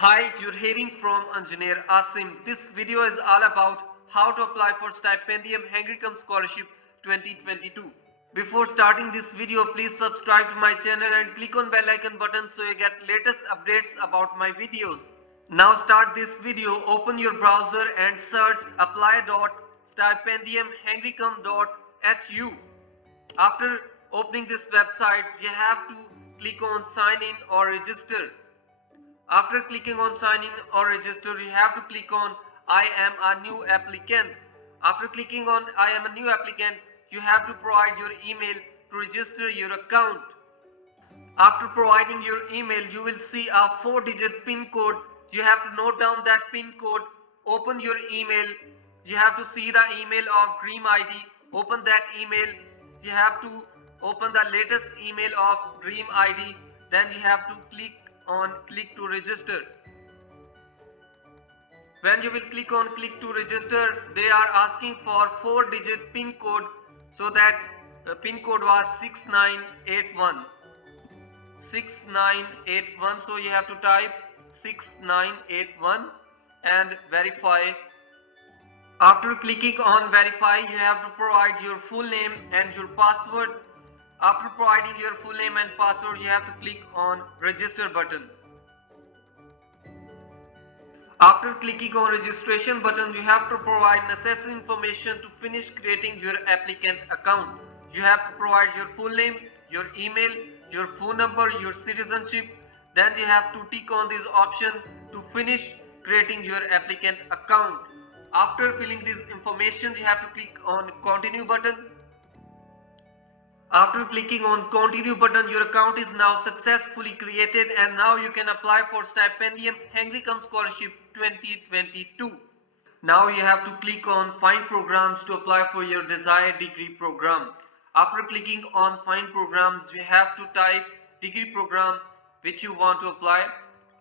Hi, you're hearing from Engineer Asim. This video is all about how to apply for Stipendium Hengricum Scholarship 2022. Before starting this video, please subscribe to my channel and click on bell icon button so you get latest updates about my videos. Now start this video, open your browser and search apply.stipendiumhengricum.hu. After opening this website, you have to click on sign in or register. After clicking on sign in or register, you have to click on I am a new applicant. After clicking on I am a new applicant, you have to provide your email to register your account. After providing your email, you will see a 4-digit PIN code. You have to note down that PIN code. Open your email. You have to see the email of Dream ID. Open that email. You have to open the latest email of Dream ID. Then you have to click on click to register. When you will click on click to register, they are asking for 4-digit PIN code. So that PIN code was 6981. 6981, so you have to type 6981 and verify. After clicking on verify, you have to provide your full name and your password. After providing your full name and password, you have to click on register button. After clicking on registration button, you have to provide necessary information to finish creating your applicant account. You have to provide your full name, your email, your phone number, your citizenship. Then you have to tick on this option to finish creating your applicant account. After filling this information, you have to click on continue button. After clicking on continue button, your account is now successfully created and now you can apply for Stipendium Hengricum Scholarship 2022. Now you have to click on find programs to apply for your desired degree program. After clicking on find programs, you have to type degree program which you want to apply.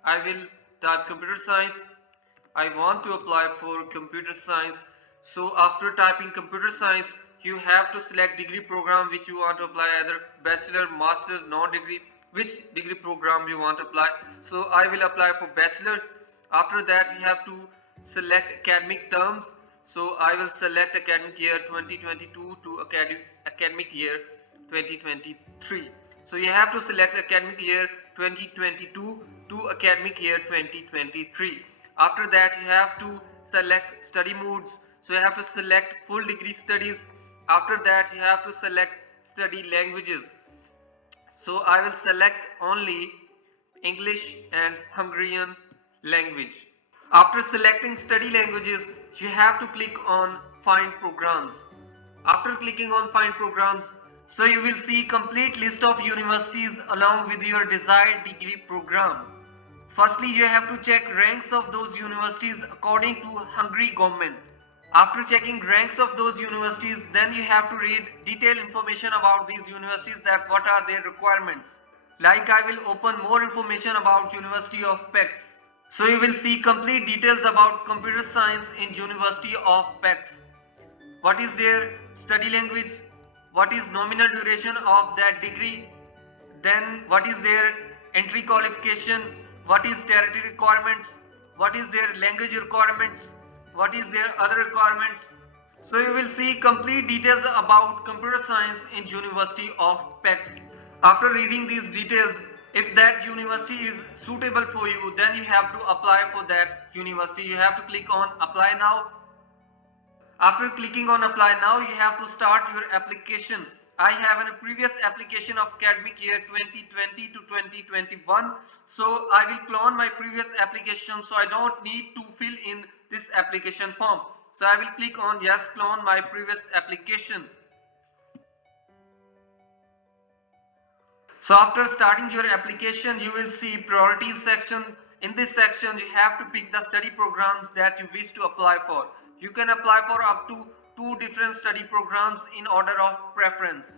I will type computer science. I want to apply for computer science. So after typing computer science, you have to select degree program which you want to apply, either bachelor, master's, non-degree, which degree program you want to apply. So I will apply for bachelor's. After that, you have to select academic terms. So I will select academic year 2022 to academic year 2023. So you have to select academic year 2022 to academic year 2023. After that, you have to select study modes. So you have to select full degree studies. After that, you have to select study languages. So I will select only English and Hungarian language. After selecting study languages, you have to click on find programs. After clicking on find programs, so you will see complete list of universities along with your desired degree program. Firstly, you have to check ranks of those universities according to Hungary government. After checking ranks of those universities, then you have to read detailed information about these universities, that what are their requirements. Like I will open more information about University of Pécs. So you will see complete details about computer science in University of Pécs. What is their study language? What is nominal duration of that degree? Then what is their entry qualification? What is territory requirements? What is their language requirements? What is their other requirements? So you will see complete details about computer science in University of Pécs. After reading these details, if that university is suitable for you, then you have to apply for that university. You have to click on apply now. After clicking on apply now, you have to start your application. I have a previous application of academic year 2020 to 2021. So I will clone my previous application, so I don't need to fill in this application form. So I will click on yes, clone my previous application. So after starting your application, you will see priorities section. In this section, you have to pick the study programs that you wish to apply for. You can apply for up to 2 different study programs in order of preference.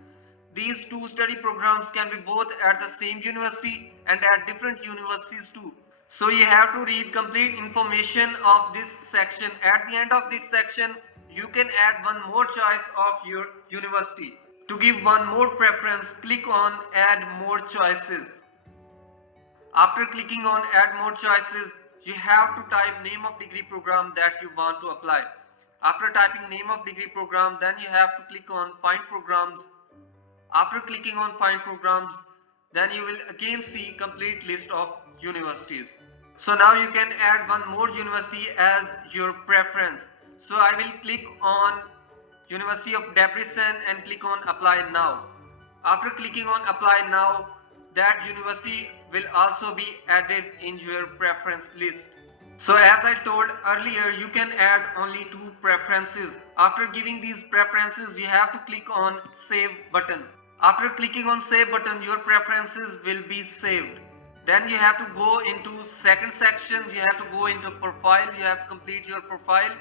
These 2 study programs can be both at the same university and at different universities too. So you have to read complete information of this section. At the end of this section, you can add one more choice of your university. To give one more preference, click on add more choices. After clicking on add more choices, you have to type name of degree program that you want to apply. After typing name of degree program, then you have to click on find programs. After clicking on find programs, then you will again see complete list of universities. So now you can add one more university as your preference. So I will click on University of Debrecen and click on apply now. After clicking on apply now, that university will also be added in your preference list. So as I told earlier, you can add only 2 preferences. After giving these preferences, you have to click on save button. After clicking on save button, your preferences will be saved. Then you have to go into second section, you have to go into profile, you have to complete your profile.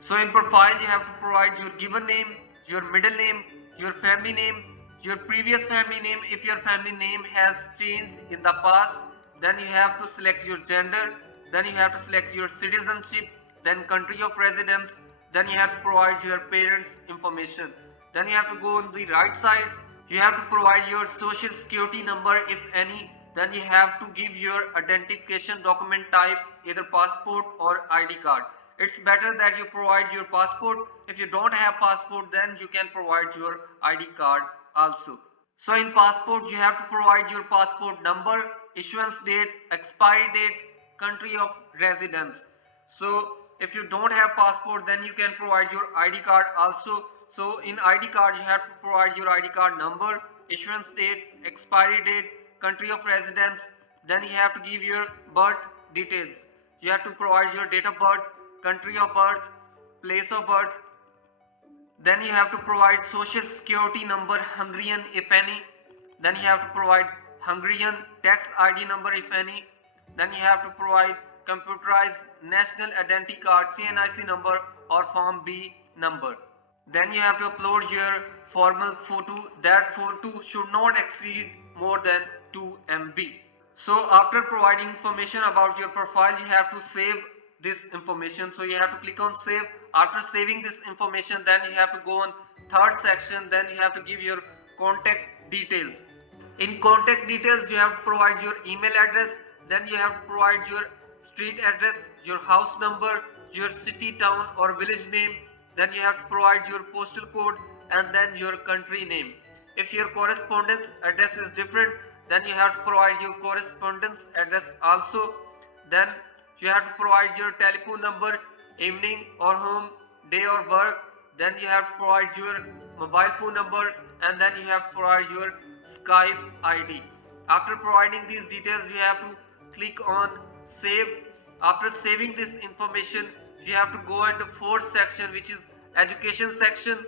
So in profile, you have to provide your given name, your middle name, your family name, your previous family name. If your family name has changed in the past, then you have to select your gender, then you have to select your citizenship, then country of residence, then you have to provide your parents information. Then you have to go on the right side, you have to provide your social security number if any, then you have to give your identification document type, either passport or ID card. It's better that you provide your passport. If you don't have passport, then you can provide your ID card also. So in passport, you have to provide your passport number, issuance date, expiry date, country of residence. So if you don't have passport, then you can provide your ID card also. So in ID card, you have to provide your ID card number, issuance date, expiry date, country of residence. Then you have to give your birth details. You have to provide your date of birth, country of birth, place of birth. Then you have to provide social security number, Hungarian if any. Then you have to provide Hungarian tax ID number if any. Then you have to provide computerized national identity card, CNIC number or form B number. Then you have to upload your formal photo. That photo should not exceed more than 2 MB. So after providing information about your profile, you have to save this information. So you have to click on save. After saving this information, then you have to go on third section. Then you have to give your contact details. In contact details, you have to provide your email address. Then you have to provide your street address, your house number, your city, town or village name. Then you have to provide your postal code and then your country name. If your correspondence address is different, then you have to provide your correspondence address also. Then you have to provide your telephone number, evening or home, day or work. Then you have to provide your mobile phone number and then you have to provide your Skype ID. After providing these details, you have to click on save. After saving this information, you have to go into fourth section, which is education section.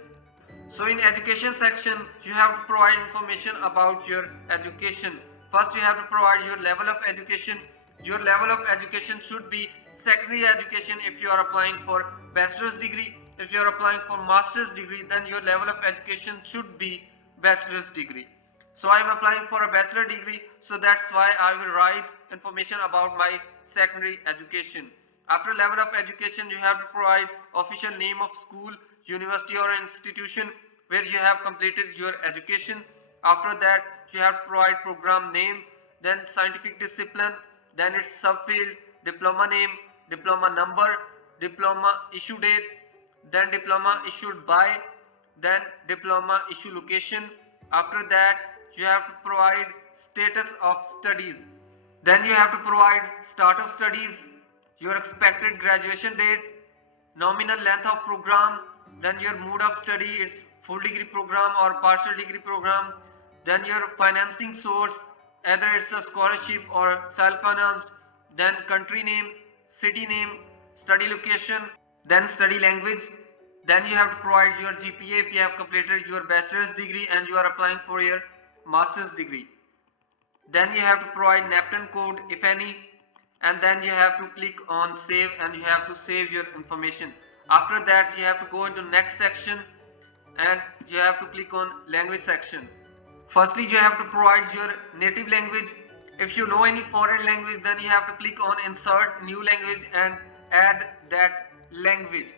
So in education section, you have to provide information about your education. First, you have to provide your level of education. Your level of education should be secondary education if you are applying for bachelor's degree. If you are applying for master's degree, then your level of education should be bachelor's degree. So I am applying for a bachelor degree, so that's why I will write information about my secondary education. After level of education, you have to provide official name of school, university or institution where you have completed your education. After that, you have to provide program name, then scientific discipline, then its subfield, diploma name, diploma number, diploma issue date, then diploma issued by, then diploma issue location. After that, you have to provide status of studies. Then you have to provide start of studies, your expected graduation date, nominal length of program, then your mode of study, it's full degree program or partial degree program, then your financing source, either it's a scholarship or self-financed, then country name, city name, study location, then study language. Then you have to provide your GPA if you have completed your bachelor's degree and you are applying for your master's degree. Then you have to provide NAPTEN code if any, and then you have to click on save and you have to save your information. After that, you have to go into next section and you have to click on language section. Firstly, you have to provide your native language. If you know any foreign language, then you have to click on insert new language and add that language.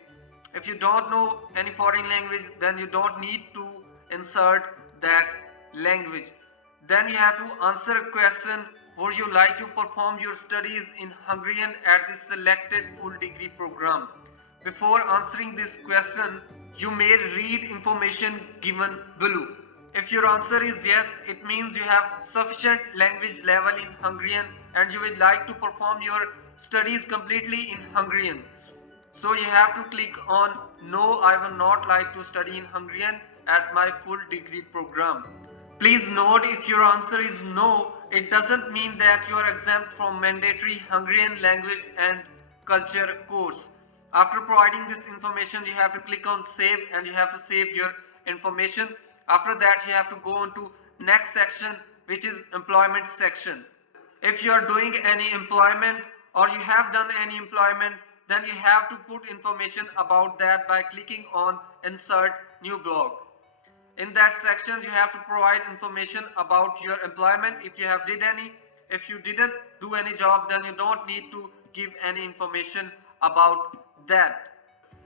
If you don't know any foreign language, then you don't need to insert that language. Then you have to answer a question would you like to perform your studies in Hungarian at the selected full degree program? Before answering this question, you may read information given below. If your answer is yes, it means you have sufficient language level in Hungarian and you would like to perform your studies completely in Hungarian. So you have to click on no, I will not like to study in Hungarian at my full degree program. Please note, if your answer is no, it doesn't mean that you are exempt from mandatory Hungarian language and culture course. After providing this information, you have to click on save and you have to save your information. After that, you have to go on to next section, which is employment section. If you are doing any employment or you have done any employment, then you have to put information about that by clicking on insert new blog. In that section, you have to provide information about your employment if you have did any. If you didn't do any job, then you don't need to give any information about that.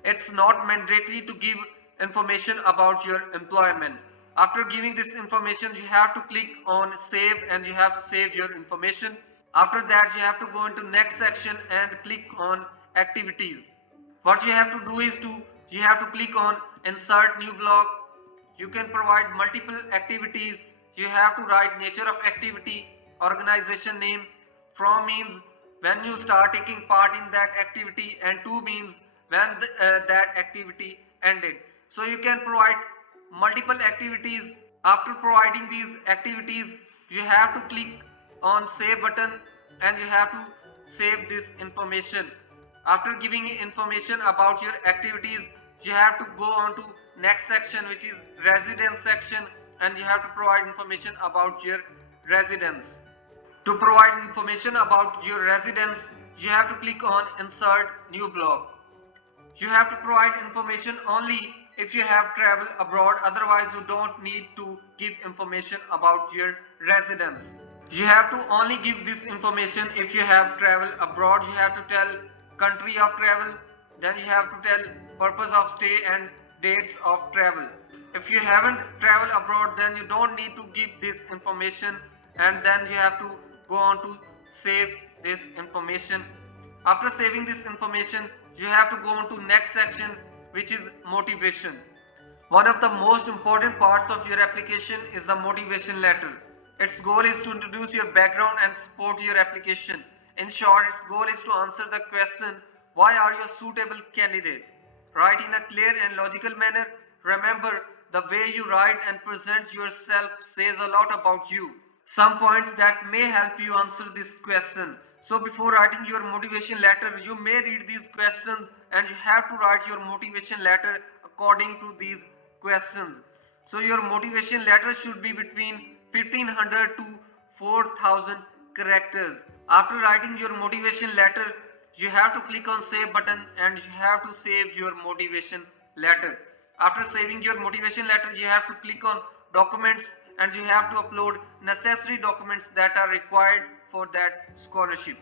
It's not mandatory to give information about your employment. After giving this information, you have to click on save and you have to save your information. After that, you have to go into next section and click on activities. What you have to do is you have to click on insert new block. You can provide multiple activities. You have to write nature of activity, organization name. From means when you start taking part in that activity, and to means when that activity ended. So you can provide multiple activities. After providing these activities, you have to click on save button and you have to save this information. After giving information about your activities, you have to go on to next section, which is residence section, and you have to provide information about your residence. To provide information about your residence, you have to click on insert new block. You have to provide information only if you have traveled abroad, otherwise you don't need to give information about your residence. You have to only give this information if you have traveled abroad. You have to tell country of travel, then you have to tell purpose of stay and dates of travel. If you haven't traveled abroad, then you don't need to give this information, and then you have to go on to save this information. After saving this information, you have to go on to next section, which is motivation. One of the most important parts of your application is the motivation letter. Its goal is to introduce your background and support your application. In short, its goal is to answer the question, why are you a suitable candidate? Write in a clear and logical manner. Remember, the way you write and present yourself says a lot about you. Some points that may help you answer this question. So before writing your motivation letter, you may read these questions and you have to write your motivation letter according to these questions. So your motivation letter should be between 1500 to 4000 characters. After writing your motivation letter, you have to click on save button and you have to save your motivation letter. After saving your motivation letter, you have to click on documents and you have to upload necessary documents that are required for that scholarship.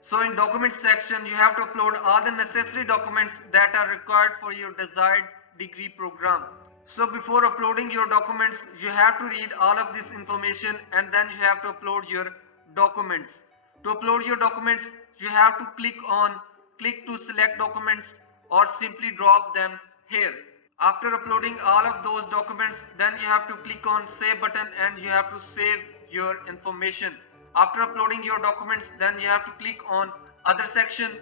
So in documents section, you have to upload all the necessary documents that are required for your desired degree program. So before uploading your documents, you have to read all of this information and then you have to upload your documents. To upload your documents, you have to click to select documents or simply drop them here. After uploading all of those documents, then you have to click on save button and you have to save your information. After uploading your documents, then you have to click on other section.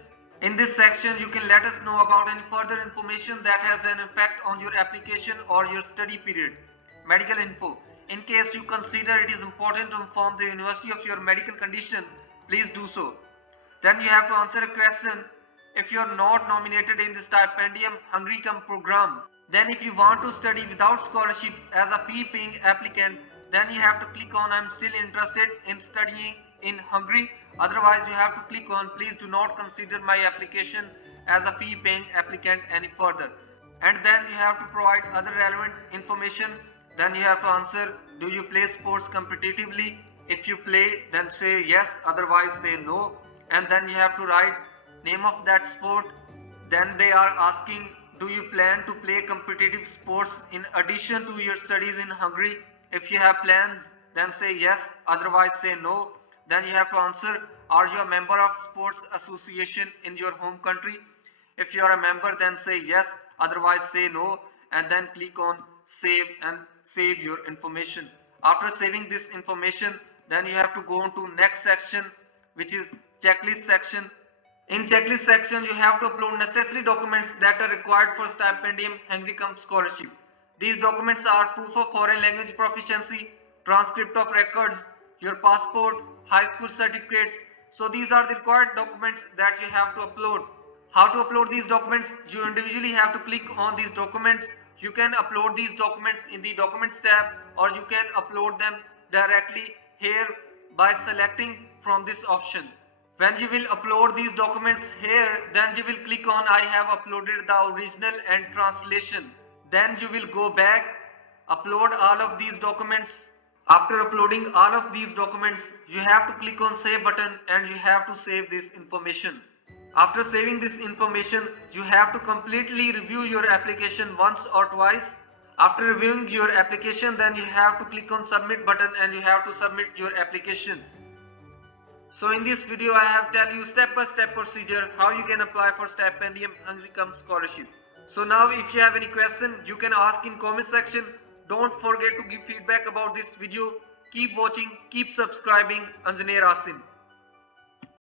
In this section, you can let us know about any further information that has an impact on your application or your study period. Medical info. In case you consider it is important to inform the university of your medical condition, please do so. Then you have to answer a question. If you are not nominated in the Stipendium HungryCom program, then if you want to study without scholarship as a fee paying applicant, then you have to click on I'm still interested in studying in Hungary. Otherwise you have to click on please do not consider my application as a fee paying applicant any further. And then you have to provide other relevant information. Then you have to answer, do you play sports competitively? If you play, then say yes, otherwise say no. And then you have to write name of that sport. Then they are asking, do you plan to play competitive sports in addition to your studies in Hungary? If you have plans, then say yes, otherwise say no. Then you have to answer, are you a member of sports association in your home country? If you are a member, then say yes, otherwise say no, and then click on save and save your information. After saving this information, then you have to go on to next section, which is checklist section. In checklist section, you have to upload necessary documents that are required for Stipendium Hengricum Scholarship. These documents are proof of foreign language proficiency, transcript of records, your passport, high school certificates. So these are the required documents that you have to upload. How to upload these documents? You individually have to click on these documents. You can upload these documents in the documents tab, or you can upload them directly here by selecting from this option. When you will upload these documents here, then you will click on I have uploaded the original and translation. Then you will go back, upload all of these documents. After uploading all of these documents, you have to click on save button and you have to save this information. After saving this information, you have to completely review your application once or twice. After reviewing your application, then you have to click on submit button and you have to submit your application. So in this video I have tell you step by step procedure how you can apply for Stipendium Hengricum Scholarship. So now if you have any question, you can ask in comment section. Don't forget to give feedback about this video. Keep watching, keep subscribing. Anjaneer Asim.